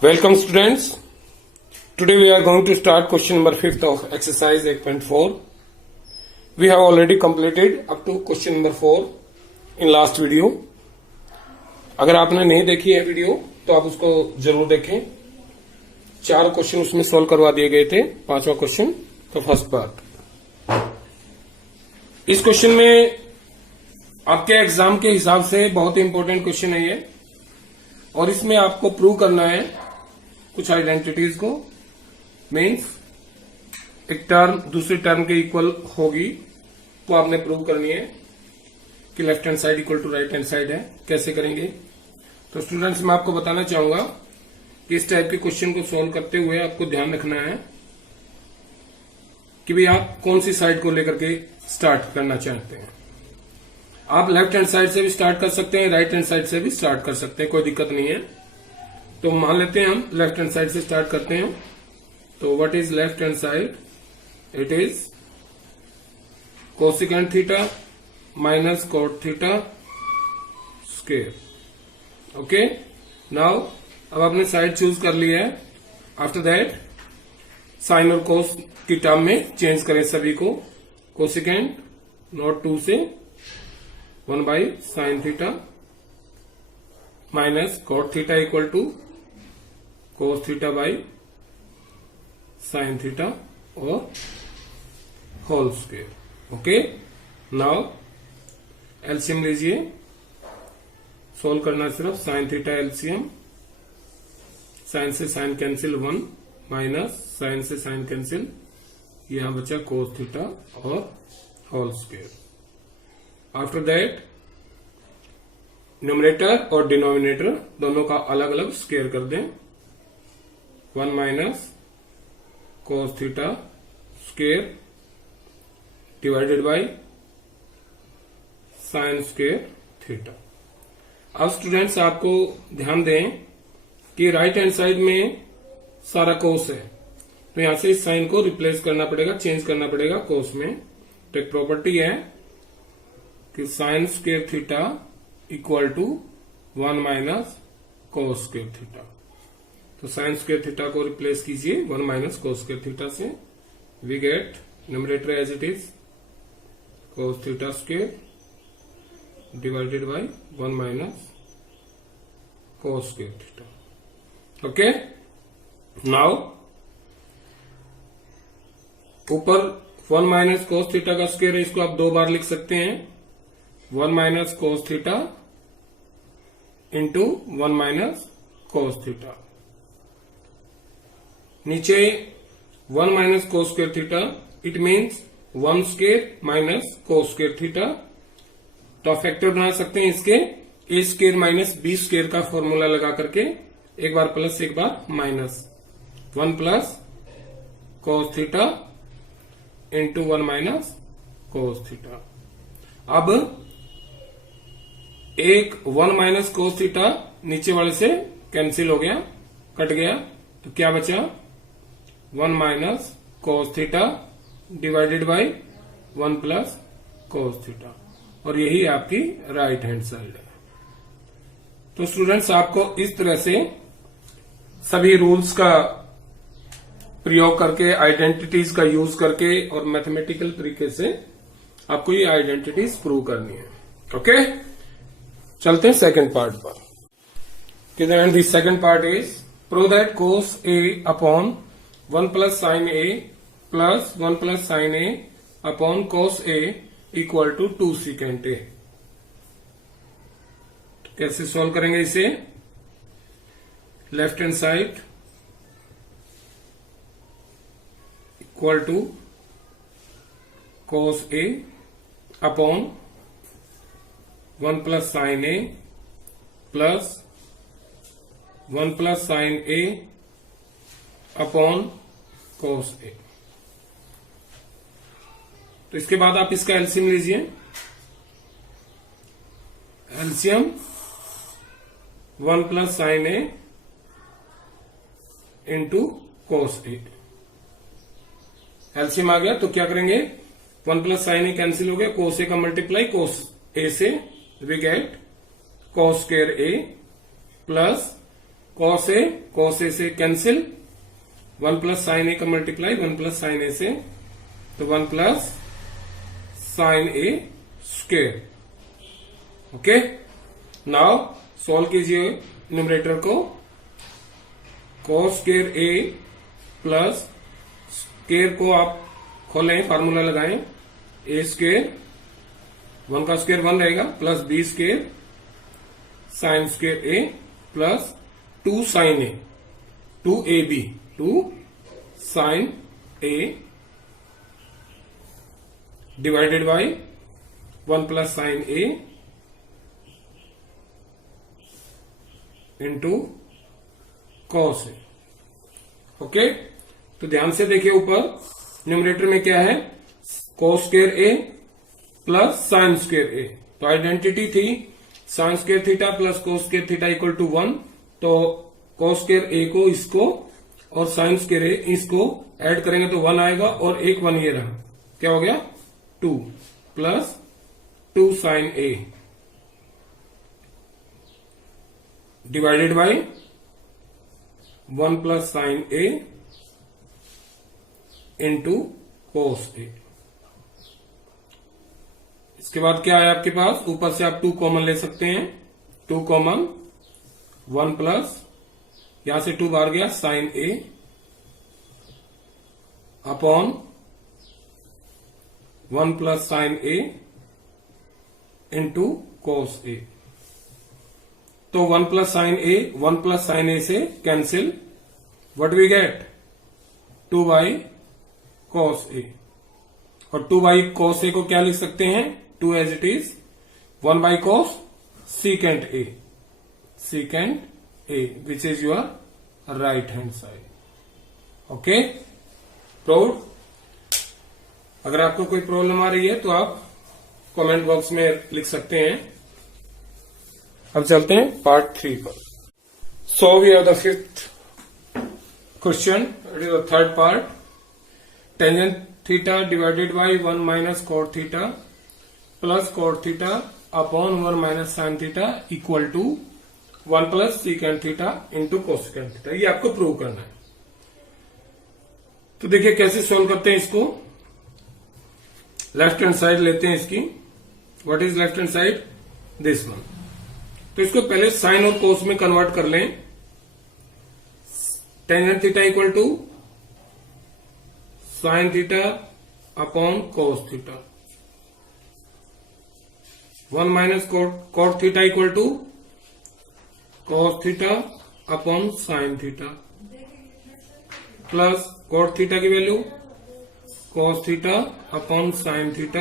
Welcome students. Today we are going to start question number 5th of exercise 8.4. We have already completed up to question number 4 in last video. अगर आपने नहीं देखी है video तो आप उसको जरूर देखें. 4 क्वेश्चन उसमें सॉल्व करवा दिए गए थे. 5वां क्वेश्चन तो फर्स्ट पार्ट. इस क्वेश्चन में आपके एग्जाम के हिसाब से बहुत ही इंपॉर्टेंट क्वेश्चन है ये, और इसमें आपको प्रूव करना है कुछ आइडेंटिटीज को. मीन्स एक टर्म दूसरे टर्म के इक्वल होगी तो आपने प्रूव करनी है कि left hand side equal to right hand side है. कैसे करेंगे? तो स्टूडेंट्स मैं आपको बताना चाहूंगा कि इस टाइप के क्वेश्चन को सॉल्व करते हुए आपको ध्यान रखना है कि भाई आप कौन सी साइड को लेकर के स्टार्ट करना चाहते हैं. आप लेफ्ट हैंड साइड से भी स्टार्ट कर सकते हैं, राइट हैंड साइड से भी स्टार्ट कर सकते हैं, कोई दिक्कत नहीं है. तो मान लेते हैं हम लेफ्ट हैंड साइड से स्टार्ट करते हैं. तो what is left hand side? It is cosecant theta minus cot theta square. Okay, now अब आपने साइड चूज कर लिया है. आफ्टर दैट साइन और कोस की टर्म में चेंज करें सभी को. कोसेकेंट नॉट 2 से 1 by sine theta minus cot theta equal to cos theta by sine theta और whole square. Okay, now LCM लीजिए. सोल्व करना सिर्फ साइन थीटा एलसीएम. साइन से साइन कैंसिल 1 माइनस साइन से साइन कैंसिल, यहां बचा cos theta और whole square. After that numerator और डिनोमिनेटर दोनों का अलग अलग स्क्वायर कर दें. 1 minus cos theta square divided by sine square theta. अब स्टूडेंट्स आपको ध्यान दें कि राइट हैंड साइड में सारा कोस है, तो यहां से इस साइन को रिप्लेस करना पड़ेगा, चेंज करना पड़ेगा कोस में. तो एक प्रॉपर्टी है कि sine square theta equal to 1 minus cos square theta. तो साइन स्क्वायर थीटा को रिप्लेस कीजिए 1 माइनस कोस स्क्वायर थीटा से. We get numerator as it is cos theta square divided by 1 minus cos square theta. Okay, now ऊपर 1 minus cos theta का square है, इसको आप 2 बार लिख सकते हैं. 1 minus cos theta into 1 minus cos theta. नीचे 1 minus cos square theta, it means 1 square minus cos square theta. तो आप फैक्टर बना सकते हैं इसके a square minus b square का फॉर्मूला लगा करके, एक बार प्लस एक बार minus. 1 plus cos theta into 1 minus cos theta. अब एक 1 माइनस कोस थीटा नीचे वाले से कैंसिल हो गया, कट गया. तो क्या बचा? 1 minus cos theta divided by 1 plus cos theta. और यही आपकी राइट हैंड साइड है. तो स्टूडेंट्स आपको इस तरह से सभी रूल्स का प्रयोग करके, आइडेंटिटीज का यूज करके और मैथमेटिकल तरीके से आपको ये आइडेंटिटीज प्रूव करनी है. ओके, चलते हैं सेकंड पार्ट पर. The second part is prove that cos A upon 1 plus sine A plus 1 plus sine A upon cos a equal to 2 secant a. कैसे सॉल्व करेंगे इसे? Left hand side equal to cos A upon 1 plus sine A plus 1 plus sine A upon cos a. तो इसके बाद आप इसका LCM लीजिए. LCM 1 plus sine ए into cos ए. LCM आ गया तो क्या करेंगे? 1 प्लस साइन ए कैंसिल हो गया, कोस ए का मल्टीप्लाई कोस ए से, we get cos square a plus cos a से कैंसिल, 1 प्लस साइन ए का मल्टीप्लाई 1 प्लस साइन ए से, तो 1 प्लस साइन ए स्क्वेयर। ओके, नाउ सॉल्व कीजिए न्यूमरेटर को। Cos square A plus square को आप खोलें, फार्मूला लगाएं, ए स्क्वेयर 1 का स्क्वेयर 1 रहेगा plus B square sine square A plus 2 sine A 2 A B 2 sine A divided by 1 plus sine A into cos A. Okay, तो ध्यान से देखिए ऊपर न्यूमरेटर में क्या है, cos square A plus sine square A. तो आइडेंटिटी थी sine square theta plus cos square theta equal to 1। तो कॉस स्क्वेयर ए को इसको और साइन स्क्वेयर ए इसको ऐड करेंगे तो 1 आएगा और एक 1 ये रहा, क्या हो गया 2 plus 2 sine A divided by 1 plus sine A into cos a. इसके बाद क्या है आपके पास, ऊपर से आप 2 कॉमन ले सकते हैं, 2 कॉमन 1 प्लस यहां से 2 बाहर गया sine A upon 1 plus sine A into cos a. तो 1 प्लस साइन ए से cancel, what we get 2 by cos a, और 2 बाई कॉस ए को क्या लिख सकते हैं 2 as it is 1 by cosecant A which is your right hand side. Okay, proved. अगर आपको कोई प्रॉब्लम आ रही है तो आप कमेंट बॉक्स में लिख सकते हैं। अब चलते हैं पार्ट 3 पर। So we have the 5th question, it is the 3rd part. Tangent theta divided by 1 minus cot theta plus cot theta upon 1 minus sine theta equal to 1 plus secant theta into cosecant theta. ये आपको prove करना है। तो देखिए कैसे solve करते हैं इसको। लेफ्ट हैंड साइड लेते हैं इसकी। What is left hand side, this one. तो इसको पहले साइन और कोस में कन्वर्ट कर लें। Tangent theta equal to sine theta upon cos theta, 1 minus cot theta equal to cos theta upon sine theta plus cot theta की value cos theta upon sine theta,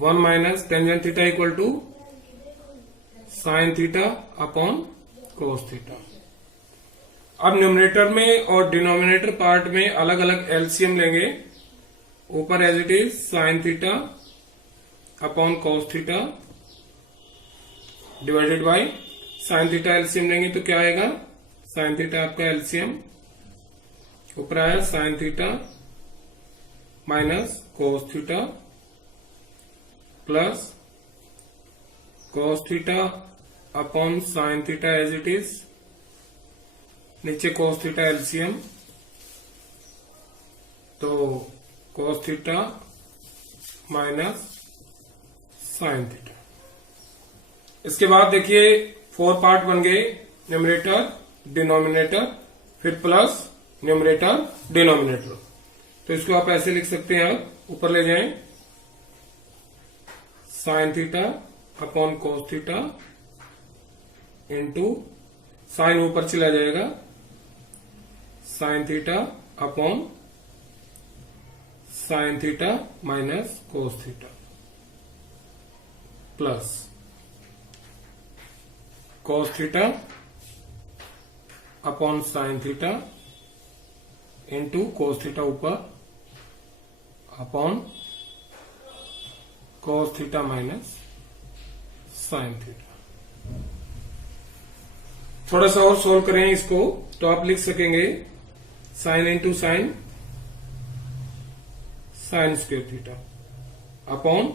1 minus tangent theta equal to sine theta upon cos theta. अब numerator में और denominator part में अलग अलग LCM लेंगे। ऊपर as it is sine theta upon cos theta divided by sine theta LCM लेंगे तो क्या आएगा, साइन थीटा आपका एलसीएम ऊपर आया sine theta minus cos theta plus cos theta upon sine theta as it is, नीचे कॉस थीटा एलसीएम तो cos theta minus sine theta. इसके बाद देखिए 4 पार्ट बन गए, न्यूमरेटर डिनोमिनेटर फिर प्लस न्यूमरेटर डिनोमिनेटर। तो इसको आप ऐसे लिख सकते हैं, आप ऊपर ले जाएं sine theta upon cos theta into sine ऊपर चला जाएगा sine theta upon sine theta minus cos theta plus cos theta upon sine theta into cos theta ऊपर upon cos theta minus sine theta. थोड़ा सा और सोल्व करें इसको तो आप लिख सकेंगे sine into sine sign square theta upon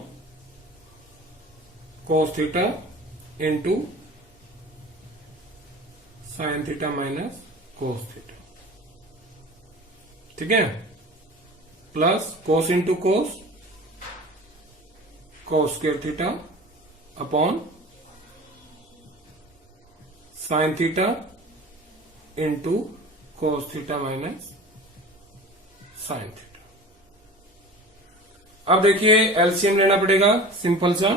cos theta into sine theta minus cos theta, ठीक है, प्लस कोस इंटू कोस, कोस square theta upon sine theta into cos theta minus sine theta. अब देखिए एलसीएम लेना पड़ेगा, simple सा।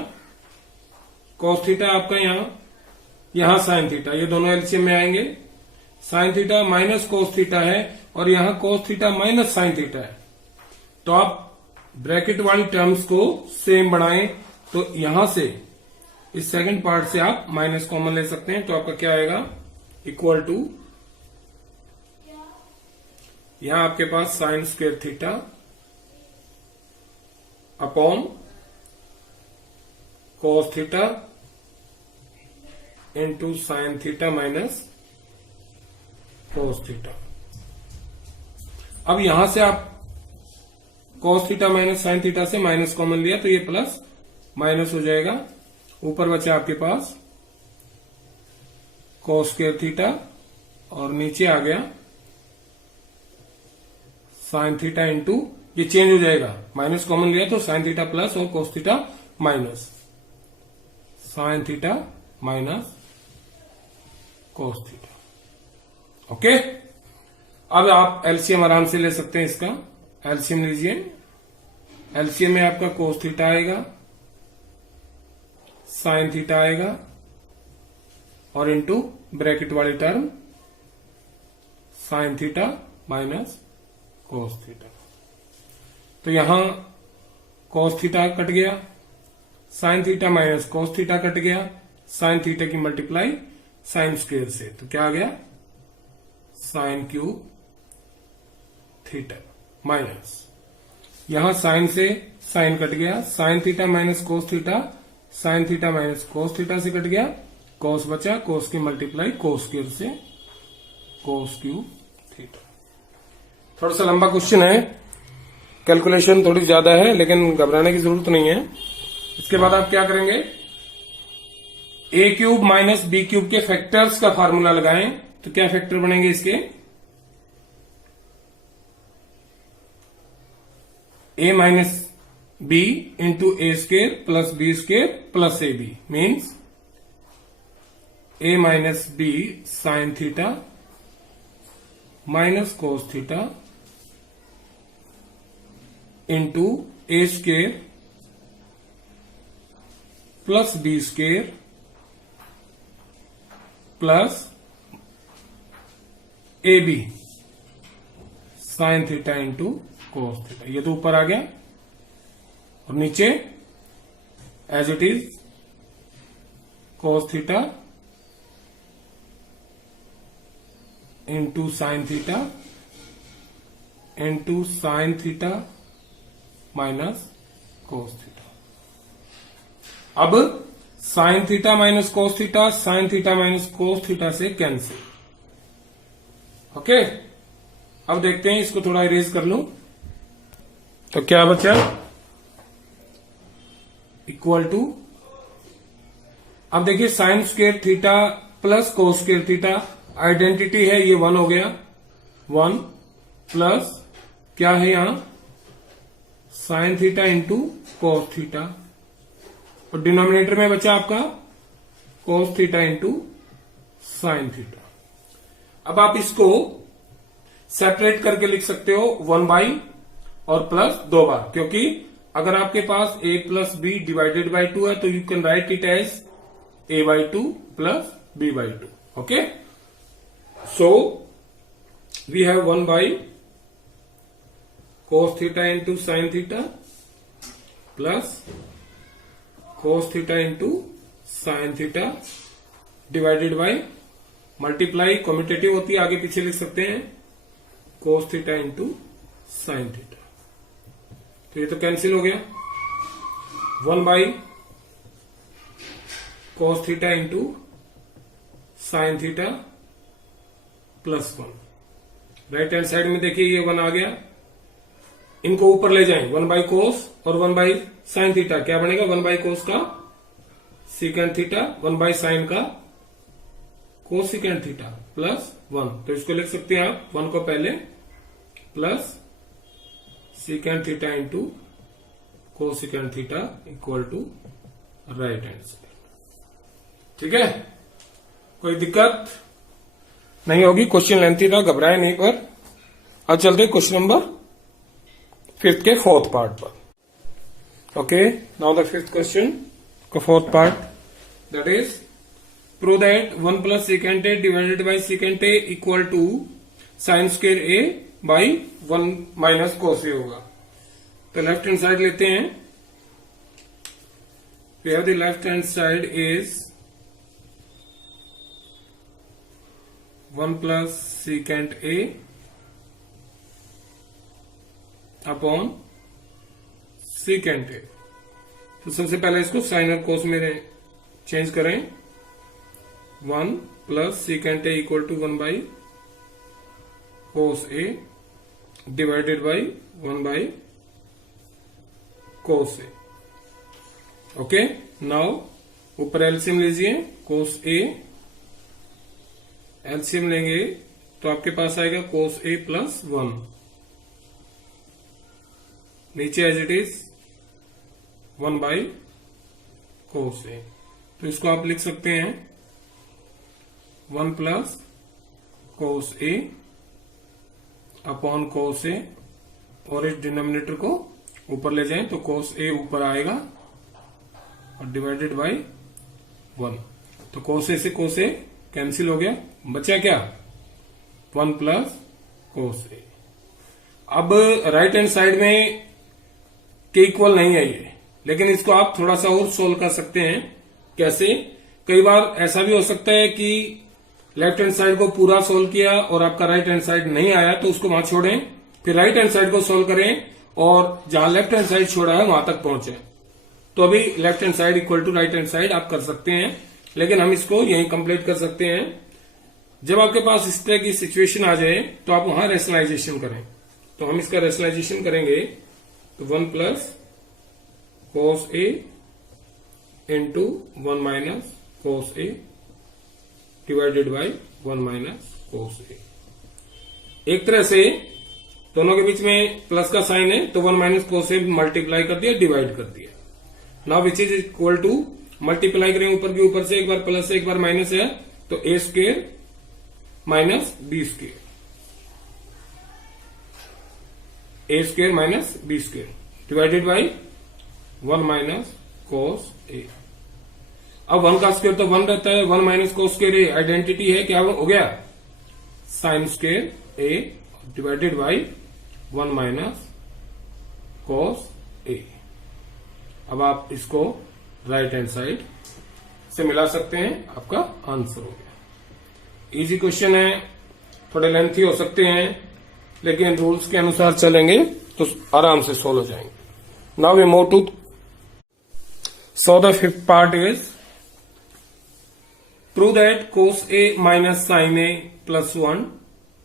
Cos theta आपका यहां sine theta, ये दोनों एलसीएम में आएंगे। Sign theta minus cos theta है और यहां कोस थीटा माइनस साइन थीटा है, तो आप ब्रैकेट वाली टर्म्स को सेम बनाएं, तो यहां से इस सेकंड पार्ट से आप माइनस कॉमन ले सकते हैं, तो आपका क्या आएगा, इक्वल टू, यहां आपके पास sine square theta upon cos theta into sine theta minus cos theta. अब यहां से आप cos theta minus sine theta से माइनस कॉमन लिया तो ये प्लस माइनस हो जाएगा, ऊपर बचा आपके पास कोस स्क्वायर थीटा और नीचे आ गया साइन थीटा इंटू, ये चेंज हो जाएगा, माइनस कॉमन लिया तो साइन थीटा प्लस और कोस theta minus, sine theta minus cos theta. Okay, अब आप एलसीएम आराम से ले सकते हैं, इसका एलसीएम लीजिए। एलसीएम में आपका कोस थीटा आएगा, साइन थीटा आएगा और इंटू ब्रैकेट वाली term sign theta minus cos theta. तो यहां कोस थीटा कट गया, sign theta minus cos theta cut गया, साइन थीटा की मल्टीप्लाई साइन स्क्वायर से, तो क्या आ गया, साइन क्यूब थीटा माइनस, यहां साइन से साइन कट गया, sign theta minus cos theta, sine theta minus cos theta से कट गया, कोस बचा, कोस की मल्टीप्लाई कोस स्क्वायर से, कोस क्यूब थीटा। थोड़ा सा लंबा क्वेश्चन है, कैलकुलेशन थोड़ी ज्यादा है, लेकिन घबराने की जरूरत नहीं है। इसके बाद आप क्या करेंगे, a cube minus b cube के फैक्टर्स का फार्मूला लगाएं, तो क्या फैक्टर बनेंगे इसके, a minus b into a square plus B square plus a b, means a minus b sine theta minus cos theta into a square plus B square plus a b sine theta into cos theta. ये तो ऊपर आ गया और नीचे as it is cos theta into sine theta into sine theta minus cos theta. अब sine theta minus cos theta, sine theta minus cos theta से cancel. Okay, अब देखते हैं, इसको थोड़ा इरेज कर लूं तो क्या बचा, इक्वल टू, अब देखिए sine square theta plus cos square theta identity है, ये 1 हो गया, 1 प्लस क्या है यहां sign theta into cos theta, और डिनोमिनेटर में बचा आपका कोस थीटा इंटू साइन थीटा। अब आप इसको सेपरेट करके लिख सकते हो 1 बाई और प्लस 2 बार, क्योंकि अगर आपके पास a plus B divided by 2 है तो you can write it as a by 2 plus b by 2। Okay, so we have 1 by cos theta into sine theta plus cos theta into sine theta divided by, multiply commutative होती है, आगे पीछे लिख सकते हैं, cos theta into sine theta. तो ये तो कैंसिल हो गया, 1 by cos theta into sine theta plus 1। Right hand side में देखिए ये 1 आ गया, इनको ऊपर ले जाएं, 1 बाई कोस और 1 बाई साइन थीटा, क्या बनेगा, 1 बाई कोस का सीकेंट थीटा, 1 बाई साइन का कोसिकेंट थीटा प्लस 1। तो इसको लिख सकते हैं आप 1 को पहले plus secant theta into cosecant theta equal to right hand side. ठीक है, कोई दिक्कत नहीं होगी। क्वेश्चन लेंथी था, घबराए नहीं। पर अब चलते क्वेश्चन नंबर 5 के 4th पार्ट पर। Okay, now the 5th question का 4th part, that is prove that 1 plus secant a divided by secant a equal to sine square A by 1 minus cos a होगा। तो left hand side लेते हैं। We have the left hand side is 1 plus secant A upon secant A। तो सबसे पहले इसको sign और cos में चेंज करें। 1 plus secant A equal to 1 by cos A divided by 1 by cos A। Okay, now ऊपर LCM लीजिए। Cos A LCM लेंगे तो आपके पास आएगा कोस ए प्लस 1। नीचे as it is 1 by cos a. तो इसको आप लिख सकते हैं 1 प्लस कोस ए अपॉन कोस ए, और इस डिनोमिनेटर को ऊपर ले जाएं तो कोस ए ऊपर आएगा और डिवाइडेड बाई 1। तो कोस ए से कोस ए कैंसिल हो गया, बचा क्या 1 प्लस कोस ए। अब राइट हैंड साइड में के इक्वल नहीं है ये, लेकिन इसको आप थोड़ा सा और सोल्व कर सकते हैं। कैसे? कई बार ऐसा भी हो सकता है कि लेफ्ट हैंड साइड को पूरा सोल्व किया और आपका राइट हैंड साइड नहीं आया, तो उसको वहां छोड़ें, फिर राइट हैंड साइड को सोल्व करें और जहां लेफ्ट हैंड साइड छोड़ा है वहां तक पहुंचे। तो अभी left hand side equal to right hand side आप कर सकते हैं, लेकिन हम इसको यहीं कंप्लीट कर सकते हैं। जब आपके पास इस तरह की सिचुएशन आ जाए तो आप वहां रेशनलाइजेशन करें। तो हम इसका रेशनलाइजेशन करेंगे तो 1 plus cos a into 1 minus cos a divided by 1 minus cos a. एक तरह से दोनों के बीच में प्लस का साइन है तो 1 माइनस कोस ए मल्टीप्लाई कर दिया, डिवाइड कर दिया। Now which is equal to, multiply करें ऊपर के ऊपर से, एक बार प्लस है एक बार माइनस है, तो a square minus b square, a square minus b square divided by 1 minus cos a. अब 1 का स्क्वेयर तो 1 रहता है, 1 minus cos square a identity है, क्या हो गया sine square a divided by 1 minus cos a. अब आप इसको राइट हैंड साइड से मिला सकते हैं, आपका आंसर हो गया। इजी क्वेश्चन है, थोड़े लेंथी हो सकते हैं, लेकिन रूल्स के अनुसार चलेंगे तो आराम से सोल्व हो जाएंगे। Now we move to so the 5th part is prove that cos A minus sine A plus 1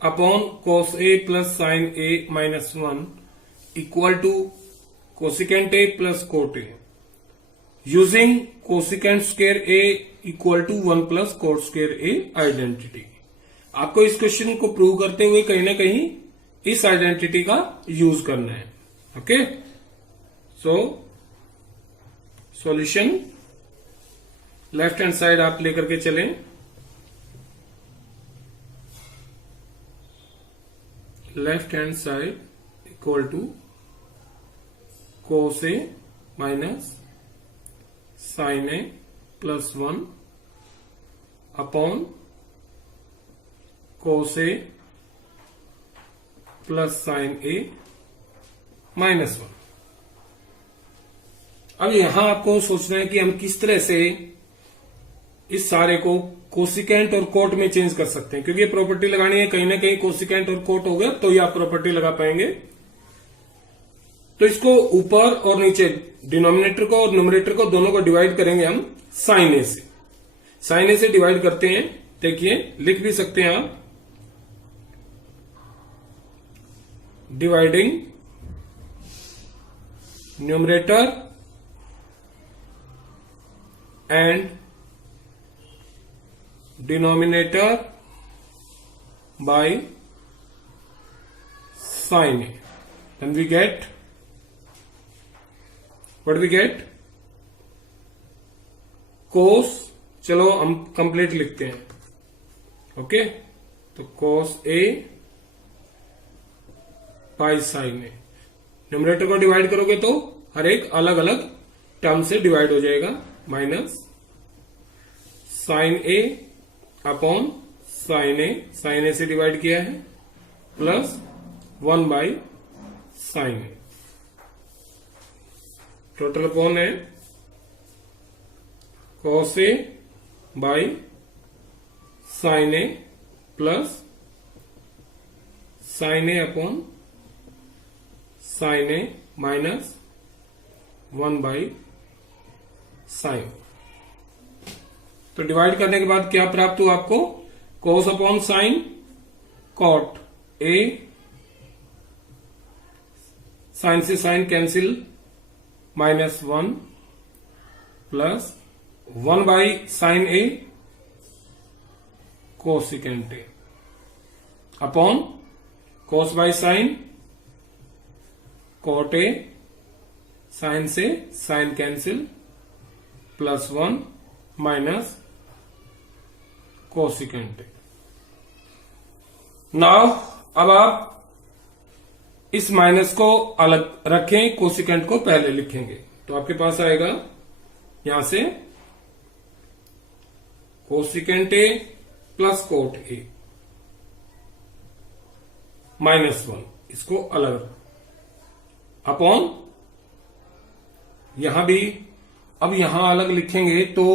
upon cos A plus sine A minus 1 equal to cosecant A plus cot A using cosecant square A equal to 1 plus cot square A identity. आपको इस question को prove करते हुए कहीं ना कहीं इस identity का यूज करना है। Okay, so solution left hand side आप लेकर के चलें। Left hand side equal to cos A minus sine A plus 1 upon cos A plus sine A minus 1। अब यहां आपको सोचना है कि हम किस तरह से इस सारे को कोसिकेंट और कोट में चेंज कर सकते हैं, क्योंकि ये प्रॉपर्टी लगानी है, कहीं ना कहीं कोसिकेंट और कोट हो गया तो ये आप प्रॉपर्टी लगा पाएंगे। तो इसको ऊपर और नीचे डिनोमिनेटर को और न्यूमरेटर को दोनों को डिवाइड करेंगे हम साइन ए से। साइन ए से डिवाइड करते हैं, देखिए लिख भी सकते हैं आप, dividing numerator and denominator by sine a, then we get what we get cos, चलो हम कंप्लीट लिखते हैं, ओके। तो cos a by sine a, numerator को डिवाइड करोगे तो हर एक अलग अलग टर्म से डिवाइड हो जाएगा, minus sine A upon sine a से डिवाइड किया है, plus 1 by sine a, total upon है cos a by sine A plus sine A upon sine A minus 1 by sine. तो डिवाइड करने के बाद क्या प्राप्त हुआ आपको, cos upon sine, cot a, sine से sine cancel, -1 plus 1 by sine a cosecant a upon cos by sine cot a, sine से sine cancel, +1 minus cosecant A. Now अब आप इस माइनस को अलग रखें, कोसिकेंट को पहले लिखेंगे, तो आपके पास आएगा यहां से कोसिकेंट ए प्लस कोट ए -1, इसको अलग अपॉन यहां भी, अब यहां अलग लिखेंगे तो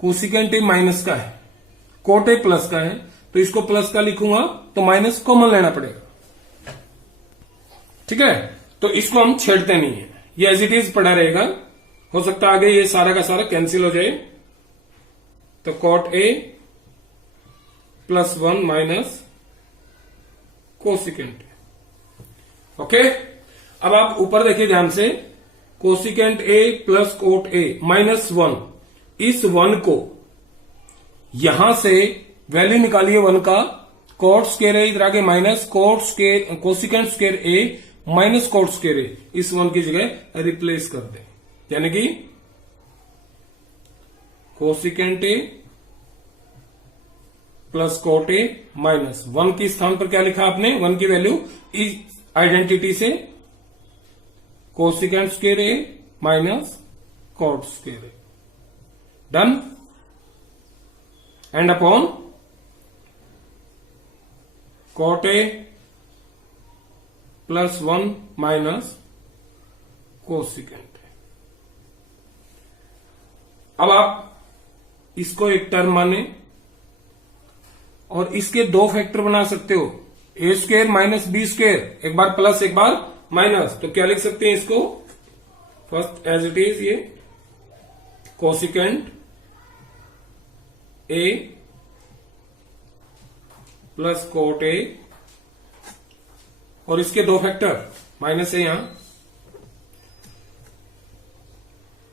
कोसिकेंट ए माइनस का है, कोट ए प्लस का है, तो इसको प्लस का लिखूंगा तो माइनस कॉमन लेना पड़ेगा, ठीक है। तो इसको हम छेड़ते नहीं है, ये एज इट इज पड़ा रहेगा, हो सकता है आगे ये सारा का सारा कैंसिल हो जाए, तो cot A +1 minus cosecant A, okay. अब आप ऊपर देखिए ध्यान से, कोसिकेंट ए प्लस कोट ए -1, इस 1 को यहां से वैल्यू निकालिए 1 का, कोट स्क्वायर ए इधर आगे minus cot square cosecant square a minus cot square a, इस 1 की जगह रिप्लेस कर दें, यानी कि कोसिकेंट ए प्लस कोट ए -1 के स्थान पर क्या लिखा आपने, 1 की वैल्यू इस आइडेंटिटी से cosecant square a minus cot square A, done, and upon cot A +1 minus cosecant A. अब आप इसको एक टर्म माने और इसके 2 फैक्टर बना सकते हो, ए स्क्वायर माइनस बी स्क्वायर, एक बार प्लस एक बार माइनस, तो क्या लिख सकते हैं इसको, फर्स्ट एज इट इज ये cosecant A plus cot A, और इसके 2 फैक्टर माइनस है यहां,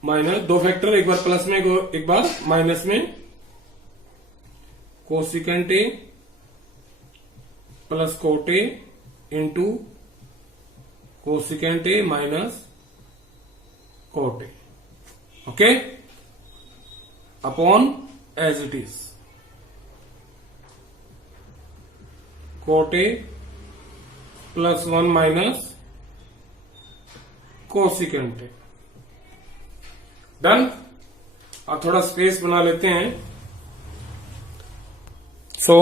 माइनस 2 फैक्टर, एक बार प्लस में एक बार माइनस में, cosecant A plus cot A into cosecant A minus cot A, okay, upon as it is cot A +1 minus cosecant A, done. अब थोड़ा स्पेस बना लेते हैं, सो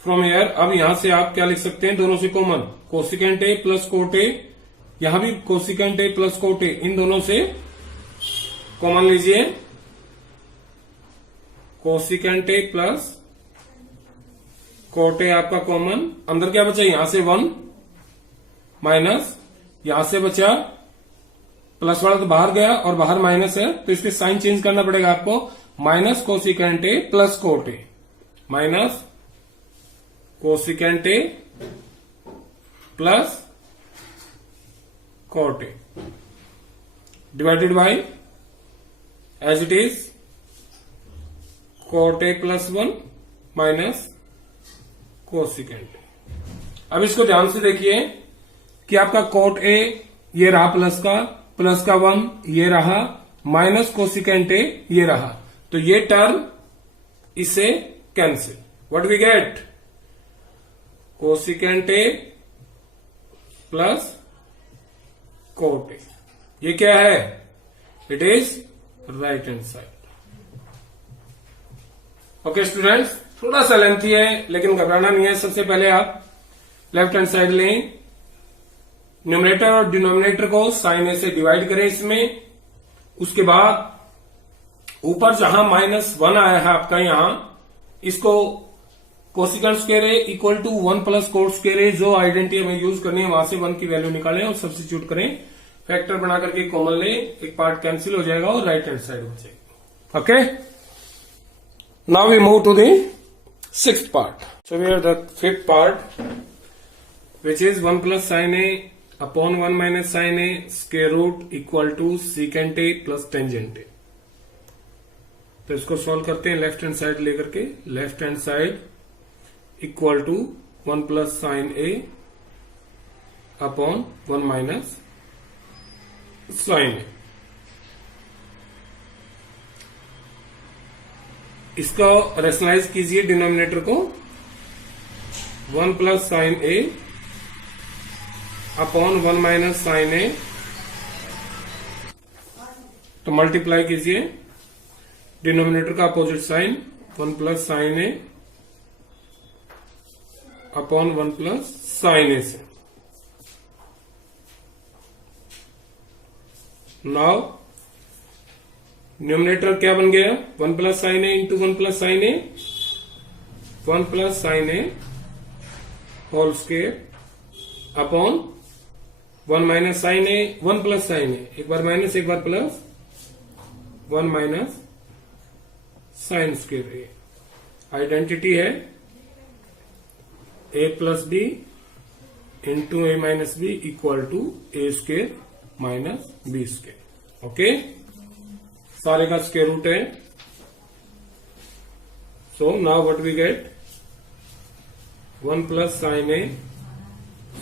फ्रॉम हियर, अब यहां से आप क्या लिख सकते हैं, दोनों से common, cosecant A plus cot a, यहां भी cosecant A plus cot a, इन दोनों से कॉमन लीजिए, cosecant A plus cot a आपका कॉमन, अंदर क्या बचा, यहां से 1 माइनस, यहां से बचा प्लस वाला तो बाहर गया और बाहर माइनस है, तो इसके साइन चेंज करना पड़ेगा आपको, minus cosecant A plus cot A, minus cosecant A plus cot A, divided by as it is cot A plus 1 minus cosecant A. अब इसको ध्यान से देखिए कि आपका कॉट ए ये रहा प्लस का 1 ये रहा, माइनस कोसिकेंट ए ये रहा, तो ये टर्म इसे cancel. What we get? Cosecant A plus cot A. ये क्या है? It is right hand side. Okay students, थोड़ा सा लेंथी है लेकिन घबराना नहीं है। सबसे पहले आप लेफ्ट हैंड साइड लें, न्यूमरेटर और डिनोमिनेटर को साइन ए से डिवाइड करें इसमें। उसके बाद ऊपर जहां -1 आया है आपका यहां, इसको cosecant square A equal to 1 plus cot square a, जो आइडेंटिटी हमें यूज करनी है वहां से 1 की वैल्यू निकालें और सब्स्टिट्यूट करें, फैक्टर बना करके कॉमन लें, एक पार्ट कैंसिल हो जाएगा और राइट हैंड साइड बचेगी। Okay, now we move to the 6th part. So we are the 5th part which is 1 plus sin a upon 1 minus sin a square root equal to secant a plus tangent a। तो इसको solve करते हैं left hand side लेकर के। Left hand side equal to 1 plus sine A upon 1 minus sine a. इसको rationalize कीजिए denominator को, 1 plus sine A upon 1 minus sine a, तो मल्टीप्लाई कीजिए डिनोमिनेटर का opposite sign, 1 plus sine A upon 1 plus sine a से। Now numerator क्या बन गया? 1 plus sine A into 1 plus sine a, 1 plus sine a whole square upon 1 minus sine a, 1 plus sine a, एक बार minus एक बार plus, 1 minus sine square ए। Identity है a plus b into a minus b equal to a square minus b square. Okay, सारे का square root है। So now what we get? 1 plus sine a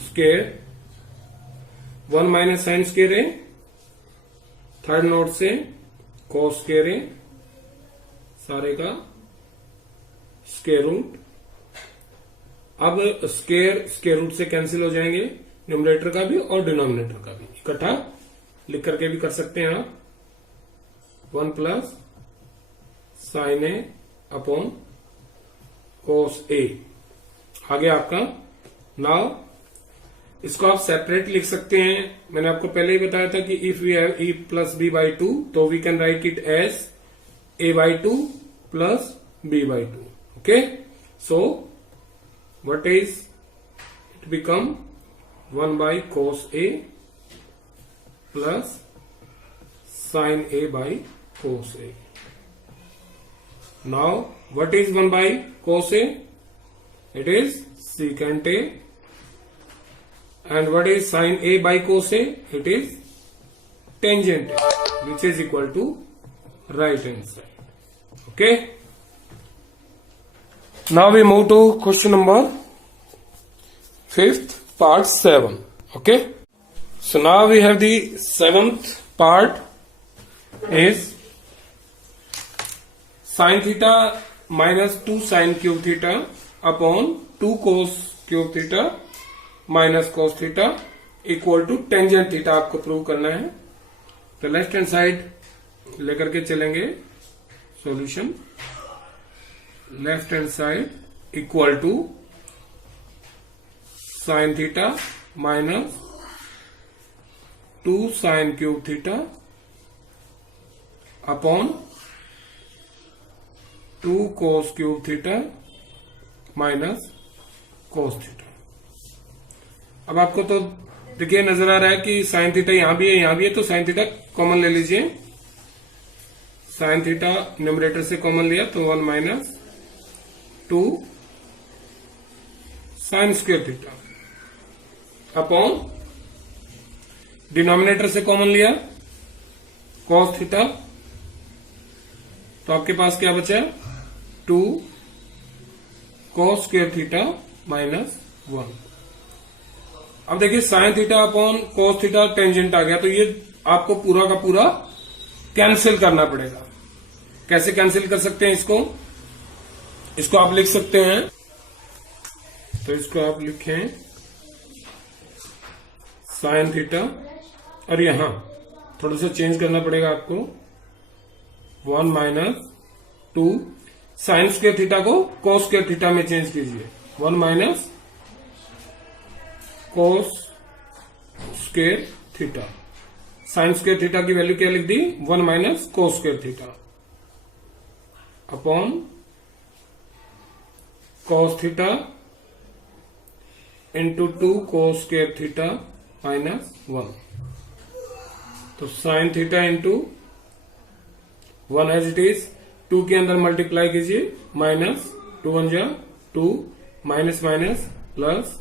square 1 minus sine square a, third note से cos square a, सारे का square root. अब square root से cancel हो जाएंगे, न्यूमरेटर का भी और डिनोमिनेटर का भी। इकट्ठा लिख करके भी कर सकते हैं आप, 1 प्लस साइन ए अपॉन कोस ए आ गया आपका। नाउ इसको आप सेपरेट लिख सकते हैं। मैंने आपको पहले ही बताया था कि if we have e plus B by 2 तो we can write it as a by 2 plus b by 2। Okay, so what is it become 1 by cos a plus sine a by cos a। Now what is 1 by cos a? It is secant a। And what is sin A by cos A? It is tangent A, which is equal to right hand side. Okay. Now we move to question number 5th part 7. Okay. So now we have the 7th part is sin theta minus 2 sin cube theta upon 2 cos cube theta minus cos theta equal to tangent theta आपको prove करना है। तो left hand side लेकर के चलेंगे solution. Left hand side equal to sine theta minus 2 sine cube theta upon 2 cos cube theta minus cos theta. अब आपको तो देखिए नजर आ रहा है कि साइन थीटा यहां भी है यहां भी है, तो साइन थीटा कॉमन ले लीजिए। साइन थीटा न्यूमरेटर से कॉमन लिया तो 1 minus 2 sign square theta upon denominator से कॉमन लिया कॉस थीटा, तो आपके पास क्या बचा? 2 cos स्क्वायर थीटा माइनस 1। अब देखिए sine theta upon cos theta tangent आ गया, तो ये आपको पूरा का पूरा कैंसिल करना पड़ेगा। कैसे कैंसिल कर सकते हैं इसको आप लिख सकते हैं, तो इसको आप लिखें साइन थीटा, और यहां थोड़ा सा चेंज करना पड़ेगा आपको, 1 माइनस 2 साइन स्क्वायर थीटा को कोस स्क्वायर थीटा में चेंज कीजिए, 1 minus cos square theta. Sine square theta की वैल्यू क्या लिख दी, 1 minus cos square theta upon cos theta into 2 cos square theta minus 1। तो sine theta into 1 as it is, 2 के अंदर मल्टीप्लाई कीजिए, माइनस 2 1 जा 2, minus minus plus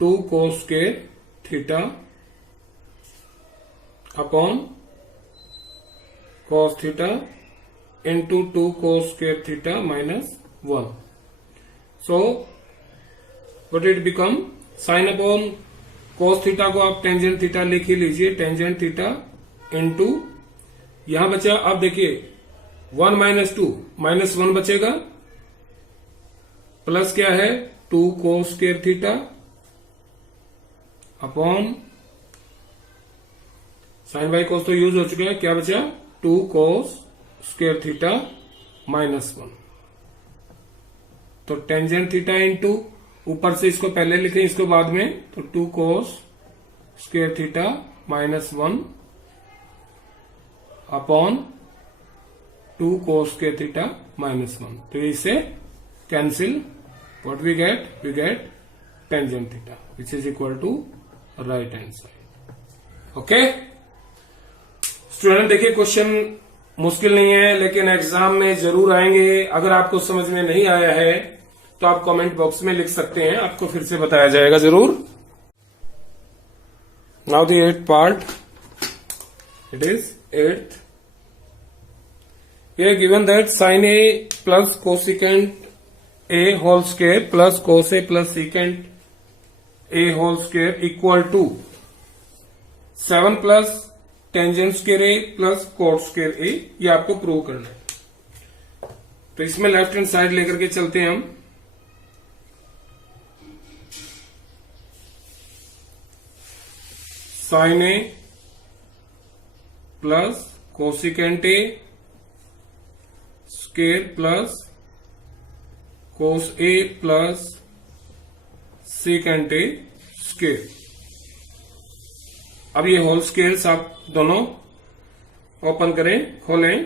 2 cos square theta upon cos theta into 2 cos square theta minus 1। So what it become, sine upon cos theta को आप tangent theta लिख ही लीजिए, tangent theta into यहां बचा, अब देखिए 1 माइनस 2 माइनस 1 बचेगा, प्लस क्या है 2 cos square theta upon sign by कोस तो यूज हो चुका है, क्या बचा 2 cos स्क्वायर थीटा माइनस 1। तो टेंजेंट थीटा इंटू, ऊपर से इसको पहले लिखें इसको बाद में, तो 2 cos square theta minus 1 upon 2 cos square theta minus 1। तो इसे cancel, what we get tangent theta which is equal to right hand side. Okay student, देखिए क्वेश्चन मुश्किल नहीं है, लेकिन एग्जाम में जरूर आएंगे। अगर आपको समझ में नहीं आया है तो आप कमेंट बॉक्स में लिख सकते हैं, आपको फिर से बताया जाएगा जरूर। Now the 8th part, it is 8th। ये given that sine A plus cosecant a whole square plus cos A plus secant a whole square equal to 7 plus tangent square A plus cot square ए, ये आपको prove करना है। तो इसमें left hand side लेकर के चलते हैं हम। Sine A plus cosecant A square plus cos A plus secant A square. अब ये होल स्क्वायर्स आप दोनों ओपन करें, खोलें,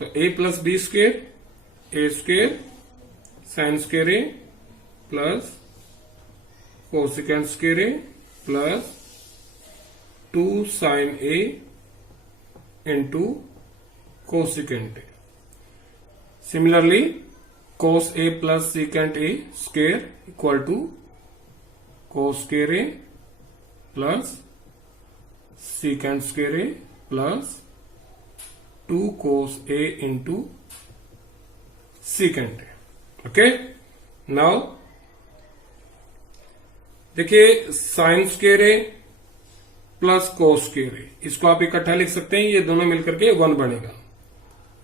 तो a plus B square A square sine square A plus cosecant square A plus 2 sine A into cosecant A. Similarly cos A plus secant A square equal to cos square A plus secant square A plus 2 cos a into secant A. Okay, now देखिए sine square A plus cos square A, इसको आप इकट्ठा लिख सकते हैं, ये दोनों मिलकर के 1 बनेगा,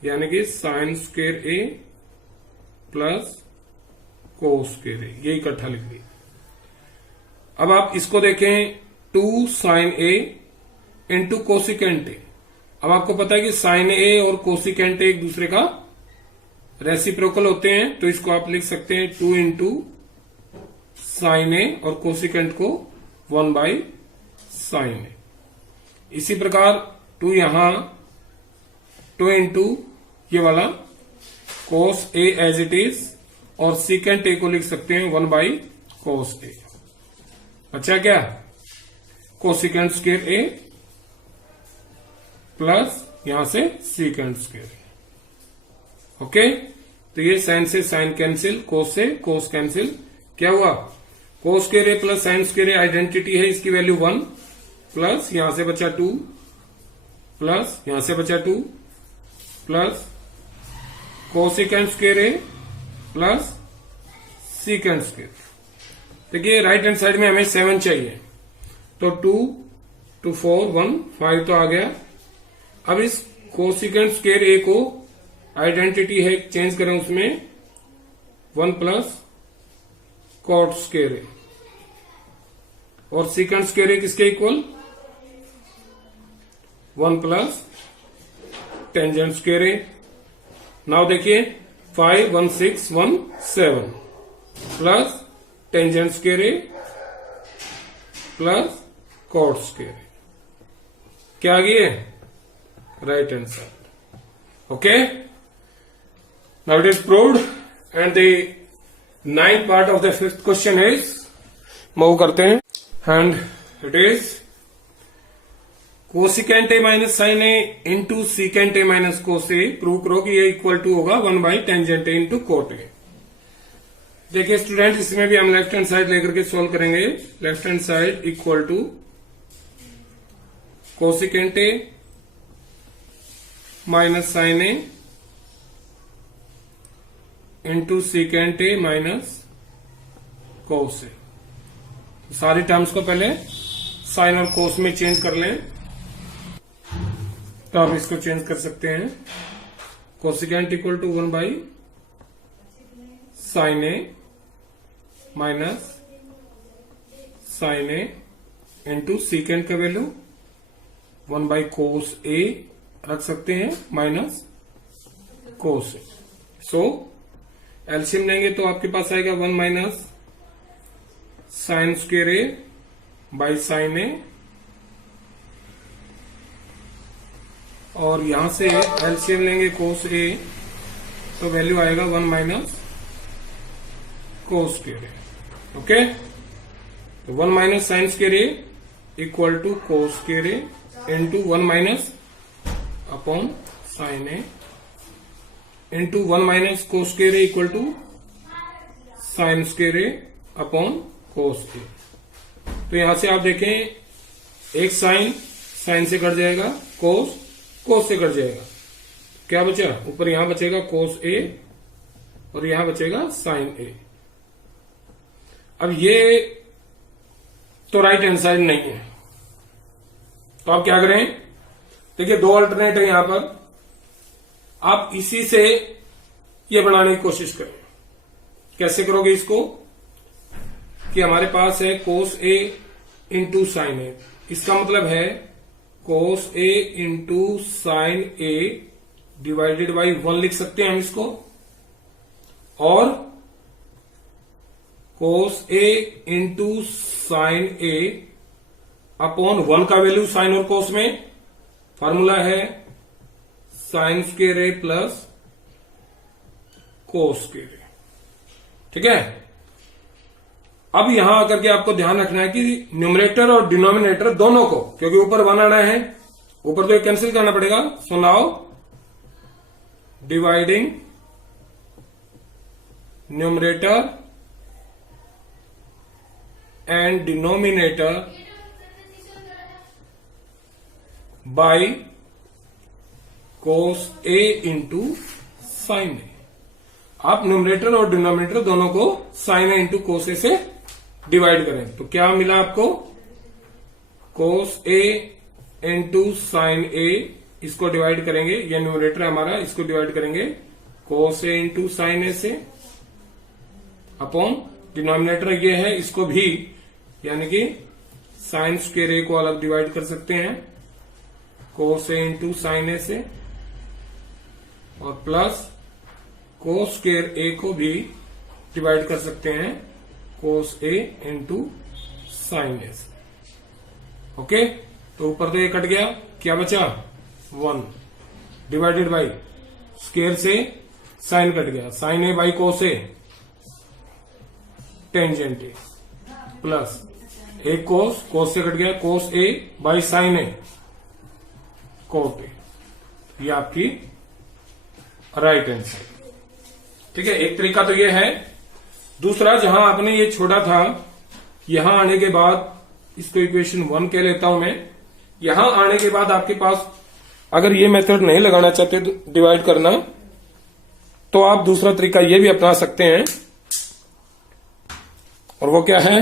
यानी कि साइन स्क्वायर ए प्लस कोस स्क्वायर ए, ये इकट्ठा लिख दिया। अब आप इसको देखें, 2 sine A into cosecant A. अब आपको पता है कि साइन ए और कोसिकेंट ए एक दूसरे का रेसिप्रोकल होते हैं, तो इसको आप लिख सकते हैं 2 इंटू साइन ए और कोसिकेंट को 1 बाई साइन ए। इसी प्रकार 2 यहां, 2 इंटू ये वाला कोस ए एज इट इज, और सीकेंट ए को लिख सकते हैं 1 बाई कोस ए। अच्छा, क्या कोसिकेंट स्क्वायर ए प्लस यहां से सीकेंट स्क्वायर। ओके, तो ये साइन से साइन कैंसिल, कोस से कोस कैंसिल, क्या हुआ कोस स्क्वायर ए प्लस साइन स्क्वायर ए आइडेंटिटी है, इसकी वैल्यू 1 प्लस यहां से बचा 2 प्लस यहां से बचा 2 प्लस कोसिकेंट स्क्वायर ए प्लस सीकेंट स्क्वायर। देखिए राइट हैंड साइड में हमें 7 चाहिए, तो 2 2 4 1 5 तो आ गया। अब इस कोसिकेंट स्क्वायर ए को आइडेंटिटी है चेंज करें, उसमें 1 प्लस कॉट स्क्वायर ए, और सीकेंट स्क्वायर ए किसके equal 1 plus tangent square A. Now देखिए 5 1 6 1 7 plus tangent square A plus cot square A, क्या आ गई है right hand side. Okay, now it is proved and the 9th part of the 5th question is, move करते हैं, and it is cosecant A minus sine A into secant A minus cos A. Prove करो कि ये equal to होगा 1 by tangent A into cot A. देखिए student, इसमें भी हम लेफ्ट हैंड साइड लेकर के सोल्व करेंगे। Left hand side equal to cosecant A minus sine A into secant A minus cos a. सारी टर्म्स को पहले साइन और कोस में चेंज कर लें, तो आप इसको चेंज कर सकते हैं। Cosecant equal to 1 by sine A minus sine A into secant का वैल्यू 1 बाई कोस ए रख सकते हैं माइनस कोस ए। सो एलसीएम लेंगे तो आपके पास आएगा 1 minus sine square A by sine ए, और यहां से एलसीएम लेंगे कोस ए तो वैल्यू आएगा 1 minus cos square a. Okay, तो 1 minus sine square A equal to cos square a into 1 minus upon sine A into 1 minus cos square A equal to sine square A upon cos a. तो यहां से आप देखें, एक sign sign से cut जाएगा, कोस cos से cut जाएगा, क्या बचा ऊपर, यहां बचेगा कोस ए और यहां बचेगा साइन ए। अब ये तो राइट हैंड साइड नहीं है, तो आप क्या करें, देखिए 2 अल्टरनेट है यहां पर, आप इसी से ये बनाने की कोशिश करें। कैसे करोगे इसको, कि हमारे पास है कोस ए इंटू साइन ए, इसका मतलब है cos a into sine A divided by 1 लिख सकते हैं हम इसको, और cos a into sine A upon 1 का वैल्यू साइन और कोस में, फॉर्मूला है साइन स्क्वायर ए प्लस कोस स्क्वायर ए। ठीक है, अब यहां आकर के आपको ध्यान रखना है कि न्यूमरेटर और डिनोमिनेटर दोनों को, क्योंकि ऊपर 1 आना है, ऊपर तो कैंसिल करना पड़ेगा। So now dividing numerator and denominator by cos a into sine a. आप न्यूमरेटर और डिनोमिनेटर दोनों को sign A into cos a से डिवाइड करें, तो क्या मिला आपको, कोस ए इंटू साइन ए, इसको डिवाइड करेंगे, ये न्यूमरेटर हमारा, इसको डिवाइड करेंगे कोस ए इंटू साइन ए से, अपॉन डिनोमिनेटर ये है, इसको भी यानी कि साइन स्क्वायर ए को अलग डिवाइड कर सकते हैं कोस ए इंटू साइन ए से, और प्लस कोस स्क्वायर ए को भी डिवाइड कर सकते हैं कोस ए इंटू साइन ए से। ओके, तो ऊपर तो ये कट गया, क्या बचा 1 डिवाइडेड बाई स्क्वायर से साइन कट गया, sine a by cos a tangent A, plus एक कोस, कोस से कट गया cos a by sine a cot a, ये आपकी राइट हैंड साइड। ठीक है, एक तरीका तो ये है। दूसरा, जहां आपने ये छोड़ा था, यहां आने के बाद इसको इक्वेशन 1 कह लेता हूं मैं। यहां आने के बाद आपके पास, अगर ये मेथड नहीं लगाना चाहते डिवाइड करना, तो आप दूसरा तरीका ये भी अपना सकते हैं, और वो क्या है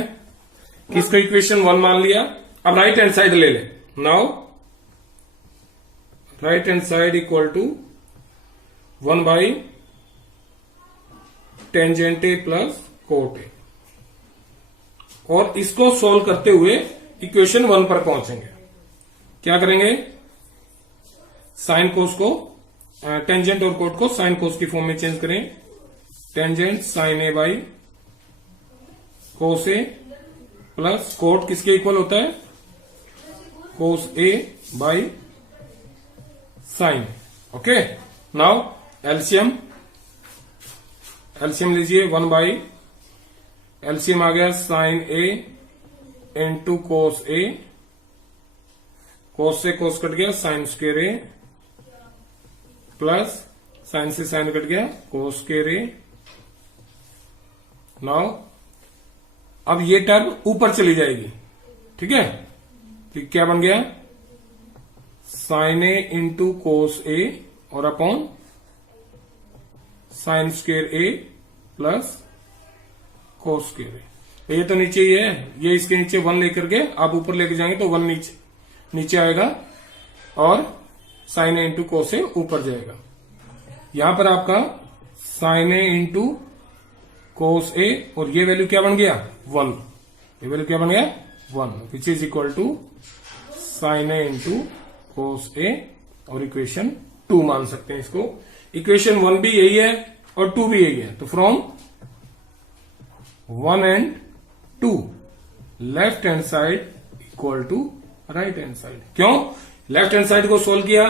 कि इसको इक्वेशन 1 मान लिया। अब राइट हैंड साइड ले ले। Now right hand side equal to 1 by tangent A plus cot A, और इसको सोल्व करते हुए इक्वेशन 1 पर पहुंचेंगे। क्या करेंगे, साइन कोस को, टेंजेंट और कोट को साइन कोस की फॉर्म में चेंज करें। Tangent sine a by cos A plus cot किसके इक्वल होता है, cos a by sine. Okay, now LCM लीजिए। 1 बाई एलसीएम आ गया साइन ए इंटू कोस ए, कोस से कोस कट गया साइन स्क्वायर ए, प्लस साइन से साइन कट गया कोस स्क्वायर ए। नाउ अब ये टर्म ऊपर चली जाएगी, ठीक है, तो क्या बन गया, साइन ए इंटू कोस ए और अपॉन साइन स्क्वायर ए प्लस कोस स्क्वायर ए। ये तो नीचे ही है, ये इसके नीचे 1 लेकर के आप ऊपर लेके जाएंगे तो 1 नीचे आएगा, और साइन ए इंटू कोस ए ऊपर जाएगा। यहां पर आपका साइन ए इंटू कोस ए, और ये वैल्यू क्या बन गया 1, ये वैल्यू क्या बन गया 1, which is equal to sine A into cos ए, और इक्वेशन 2 मान सकते हैं इसको। इक्वेशन 1 भी यही है और 2 भी यही है, तो from 1 and 2 left hand side equal to right hand side. क्यों, लेफ्ट हैंड साइड को सोल्व किया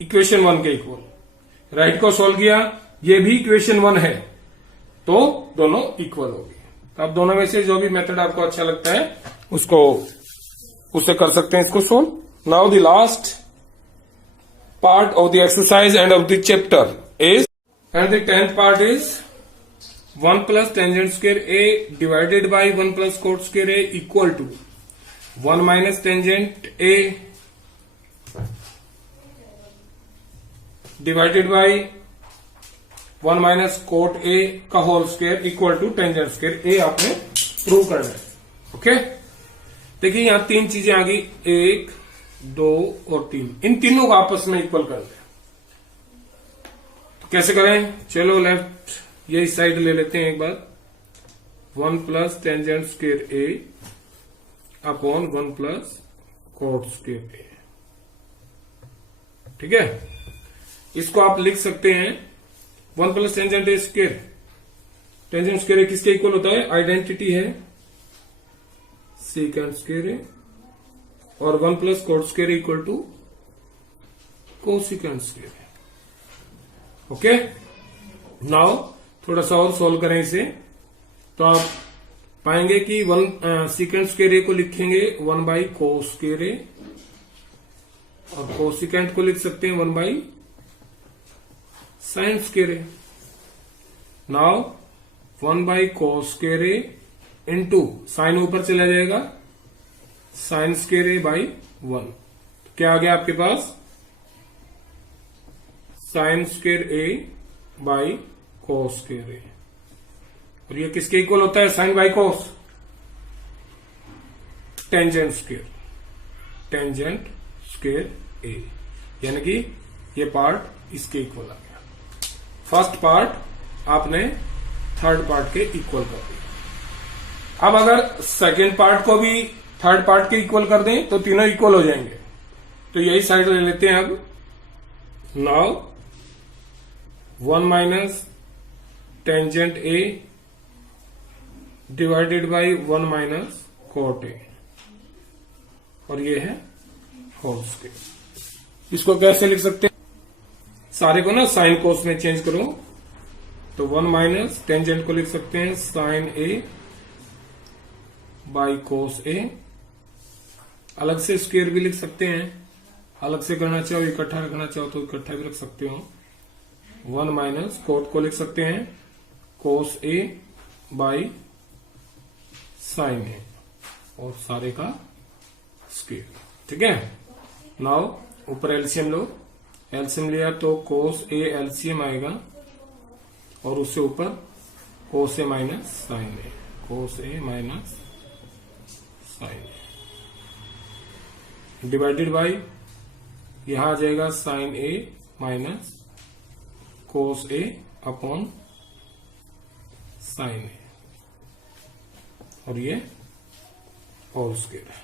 इक्वेशन 1 के इक्वल, राइट को सोल्व किया ये भी इक्वेशन 1 है, तो दोनों इक्वल हो गए। तो आप दोनों में से जो भी मेथड आपको अच्छा लगता है उससे कर सकते हैं इसको solve. Now the last part of the exercise and of the chapter is, and the 10th part is 1 plus tangent square a divided by 1 plus cot square a equal to 1 minus tangent a divided by 1 minus cot a का whole square equal to tangent square a आपने prove करना है। Okay, देखिए यहां 3 चीजें आ गई, 1 2 और 3, इन तीनों को आपस में इक्वल कर दें। तो कैसे करें, चलो लेफ्ट ये साइड ले लेते हैं एक बार। 1 प्लस टेंजेंट स्क्वायर ए अपॉन 1 प्लस कोट स्क्वायर ए, ठीक है। इसको आप लिख सकते हैं 1 plus tangent A square, tangent square A किसके इक्वल होता है, आइडेंटिटी है सेकंड स्क्वायर ए, और 1 plus cot square equal to cosecant square. Okay, now थोड़ा सा और सोल्व करें इसे, तो आप पाएंगे कि 1 सीकेंट स्क्वायर ए को लिखेंगे 1 बाई कोस स्क्वायर ए, और कोसिकेंट को लिख सकते हैं 1 by sign square A. Now 1 by cos square a into sine ऊपर चला जाएगा साइन स्क्वायर ए बाई 1, क्या आ गया आपके पास, sine square A by cos square A, और ये किसके इक्वल होता है, sine by cos, tangent square A, यानी कि ये पार्ट इसके इक्वल आ गया। फर्स्ट पार्ट आपने थर्ड पार्ट के इक्वल कर दिया। अब अगर सेकेंड पार्ट को भी थर्ड पार्ट के इक्वल कर दें तो तीनों इक्वल हो जाएंगे, तो यही साइड ले लेते हैं। अब now 1 minus tangent A divided by 1 minus cot A, और ये है होल स्क्वायर। इसको कैसे लिख सकते हैं, सारे को ना साइन कोस में चेंज करो, तो 1 माइनस टेंजेंट को लिख सकते हैं साइन ए बाई कोस ए, अलग से स्क्वायर भी लिख सकते हैं, अलग से करना चाहो इकट्ठा रखना चाहो तो इकट्ठा भी रख सकते हो। 1 माइनस कोट को लिख सकते हैं कोस ए बाई साइन ए, और सारे का स्क्वायर, ठीक है। नाउ ऊपर एलसीएम लो, एलसीएम लिया तो कोस ए एलसीएम आएगा और उससे ऊपर cos A minus sine A, cos A minus sine A divided by यहां आ जाएगा साइन ए माइनस कोस ए अपॉन साइन ए, और ये होल स्क्वायर है।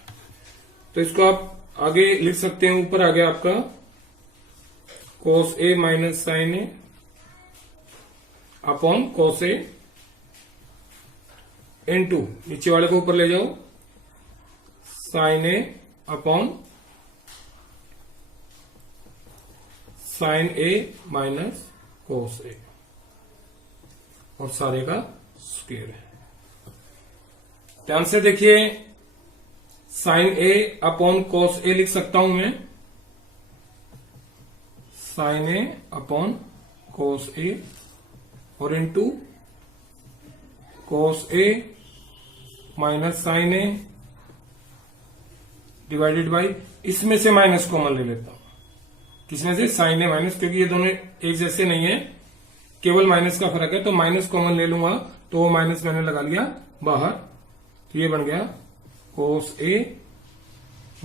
तो इसको आप आगे लिख सकते हैं, ऊपर आ गया आपका cos A minus sine A upon cos A into नीचे वाले को ऊपर ले जाओ साइन ए अपॉन साइन ए माइनस कोस ए, और सारे का स्क्वायर है। ध्यान से देखिए, साइन ए अपॉन कोस ए लिख सकता हूं मैं, साइन ए अपॉन कोस ए और into cos A minus sine A divided by, इसमें से माइनस कॉमन ले लेता हूं, किसमें से, साइन ए माइनस, क्योंकि ये दोनों एक जैसे नहीं है, केवल माइनस का फर्क है, तो माइनस कॉमन ले लूंगा, तो वो माइनस मैंने लगा लिया बाहर, तो ये बन गया कोस ए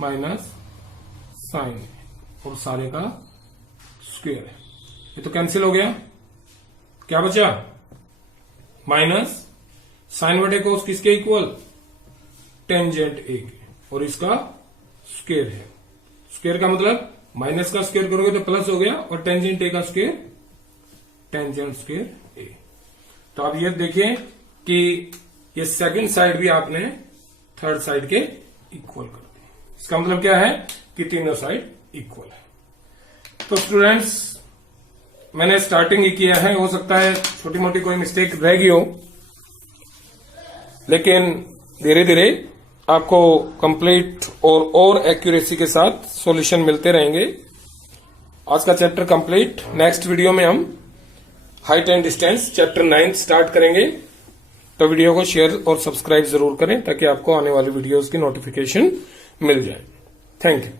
माइनस साइन ए और सारे का स्क्वायर है। ये तो कैंसिल हो गया, क्या बचा, माइनस साइन बटे कोस किसके इक्वल, टेंजेंट ए के, और इसका स्क्वायर है। स्क्वायर का मतलब माइनस का स्क्वायर करोगे तो प्लस हो गया, और टेंजेंट ए का स्क्वायर टेंजेंट स्क्वायर ए। तो अब ये देखिए कि ये सेकंड साइड भी आपने थर्ड साइड के इक्वल कर दी। इसका मतलब क्या है कि तीनों साइड इक्वल है। तो स्टूडेंट्स, मैंने स्टार्टिंग ही किया है, हो सकता है छोटी मोटी कोई मिस्टेक रह गई हो, लेकिन धीरे धीरे आपको कंप्लीट और एक्यूरेसी के साथ सॉल्यूशन मिलते रहेंगे। आज का चैप्टर कंप्लीट, नेक्स्ट वीडियो में हम height and distance chapter 9 start करेंगे। तो वीडियो को शेयर और सब्सक्राइब जरूर करें ताकि आपको आने वाली वीडियोस की नोटिफिकेशन मिल जाए। Thank you.